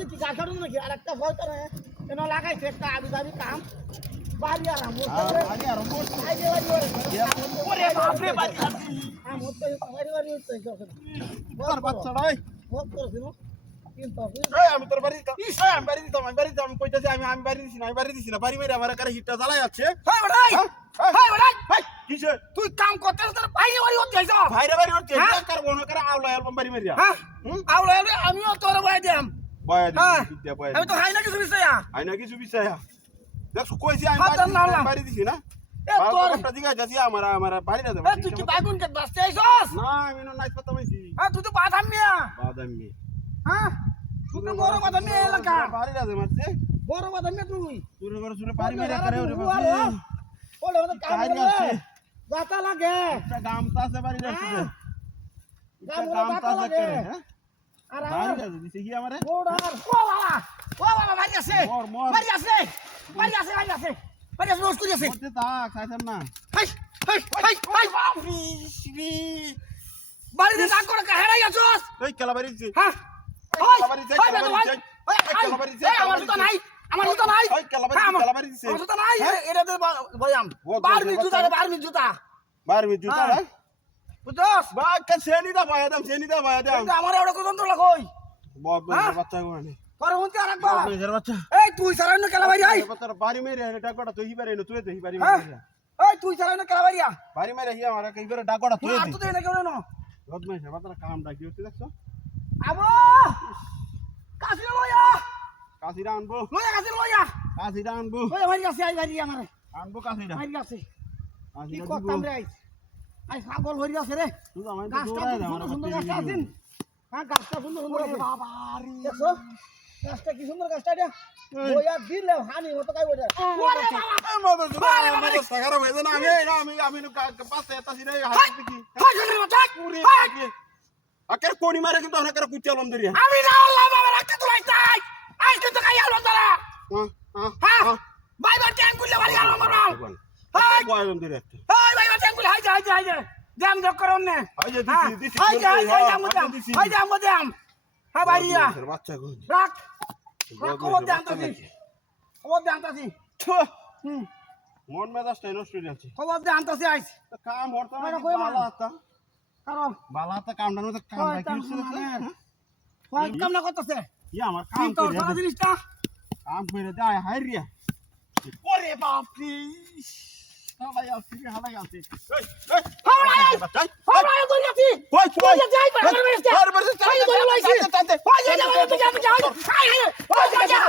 দেখি গাছ কাটুন নাকি আর একটা ভয় করে কেন লাগাইছে একটা আবি দাবি কাম বাড়ি আরাম বাড়ি আর মোট ওরে বাপ রে বাড়ি মরতে বাড়ি বাড়ি হচ্ছে তোর বাচ্চাটাই ভোগ করেছিল কিন্তু এই আমি তোর বাড়ি দিতাম এই আমি বাড়ি দিতাম আমি কইতাছি আমি বাড়ি দিছি না বাড়ি মেরে আমার কারে হিটটা জ্বালাই আছে হাই বড়াই হাই বড়াই ভাই কিসে তুই কাম করতেছ তোর বাইরে বাড়ি হচ্ছে আইছো ভাইরে বাড়ি হচ্ছে কার বনো করে আওলা অ্যালবাম বাড়ি মেরিয়া হ্যাঁ আউলা আমিও তোর বাইরে দিলাম বয়া হ্যাঁ। দিতে বয়া আমি তো হাই না কিছু বিষয়া আই না কিছু বিষয় দেখো কইছি আমি হাত টান নাও। বাড়ি দিছি না এ তোর বারোটা দিকে যাচ্ছি আমার বাড়ি না এ তুই কি বাগুন কে বাসতে আইছস না আমি না নাইস পাতা মাইছি হ্যাঁ তুই তো বাদাম মিয়া বাদামি হ্যাঁ তুই তো বড় বাদাম মিয়া এলাকা বাড়ি না মারছে বড় বাদাম মিয়া তুই পুরো করে সুরে বাড়ি মেরে করে ওরে ওরে ওরে কাম কাজ করে আছে। যাতা লাগে একটা গামতা আছে বাড়ি যাচ্ছে কাম একটা করে গামতা যাতা আছে লাগে করে হ্যাঁ আর বাড়ি আমার যাচ্ছে দিছে কি আমারে ওড়ার ও বাবা বাড়ি আছে মর বাড়ি আছে বাড়ি আছে বাড়ি আছে বাড়ি আছে রোজ করি আছে মরতে থাক খাইতাম না হাই হাই হাই হাই বাড়িতে না করে কাহেরাই আছস ওই কেলা বাড়ি দিছে হ্যাঁ আমার জুতা নাই আমার জুতা নাই ওই কেলা বাড়ি দিছে আমার জুতা নাই এটা তো বয়াম বারমি জুতা রে বারমি জুতা বারবি জুতা হ্যাঁ। বুঝছস বা কে সেনি দা ভাই দাম এটা আমার এড়ো কত তোলা কই বহুত হ্যাঁ? বাচ্চা গোনে তোর হুনতে আরেকবার মেজর বাচ্চা এই তুই সারাইনো কেলা বাড়ি আই তোর বাড়ি মেরে এটা কোটা তুই বাড়ি তুই দেই বাড়ি হ্যাঁ? মেরে এই তুই সারাইনো কেলা বাড়ি আ বাড়ি মেরে হিয়া মারা কই বেরে ডাকড়া তুই আর দে তো দেই না কেউ না রদ মেরে বাতরা কাম ডাকি হচ্ছে দেখছো আবো কাছে লয়া কাশিরা আনবো কাছে লয়া কাশিরা আনবো লয়া বাড়ি আছে আই বাড়ি আমারে আনবো কাশিরা বাড়ি আছে কি কাশিরা করতাম রে আই পাগল হই আছে রে তুই আমায় তো গাছটা দৌড়ায় দে সুন্দর আমার সুন্দর গাছটা বাচ্চা আছেন হ্যাঁ গাছটা সুন্দর সুন্দর আছে বাবা রে দেখছো গাছটা কি সুন্দর গাছটা এটা বইয়া দিলে হানি মতো কাই ওটা ওরে বাবা মদর সাগারা হইছে না আমি পাশে এতাছি রে হাত দিকি হাই চলে বাবা পুরি আকের কোনি মারে কিন্তু অনেকের কুচালম দরিয়া আমি না আল্লাহ বাবা রাখতে তো আইতাই আই কিন্তু কাই আলো তারা হ্যাঁ বাই বাই ট্যাঙ্ক গুলে বাড়ি আলো মারাম হাই কয়জন দরিয়া হাই বাই বাই ট্যাঙ্ক গুলে হাই যা দাম দক করন নে হাই যে দিছি হাই যা হাই দাম হ্যাঁ বাইরিয়া বাচ্চা গো রাখ খবর দাম তাছি হুম মন মেজাজটা নষ্ট হয়ে যাচ্ছে খবর দাম তাছি আইস কাম হরতা না কই মা? বালা হাতা কারণ বালা হাতা কামটা না কাম কই রাখি কই কাম না করতেছে ইয়া আমার কি কাম তো করে সারা জিনিসটা কাম করে দেয় হাইরিয়া ওরে বাপ রে হালাই আসছে হালাই আসছে এই হাওড়ায় বাচ্চা হাওড়ায় কই যাচ্ছি কই কই যাই পাগল মেরেছে আরে বসে কই কই লাইছি কই যাই যাই যাই হাই হাই কই যা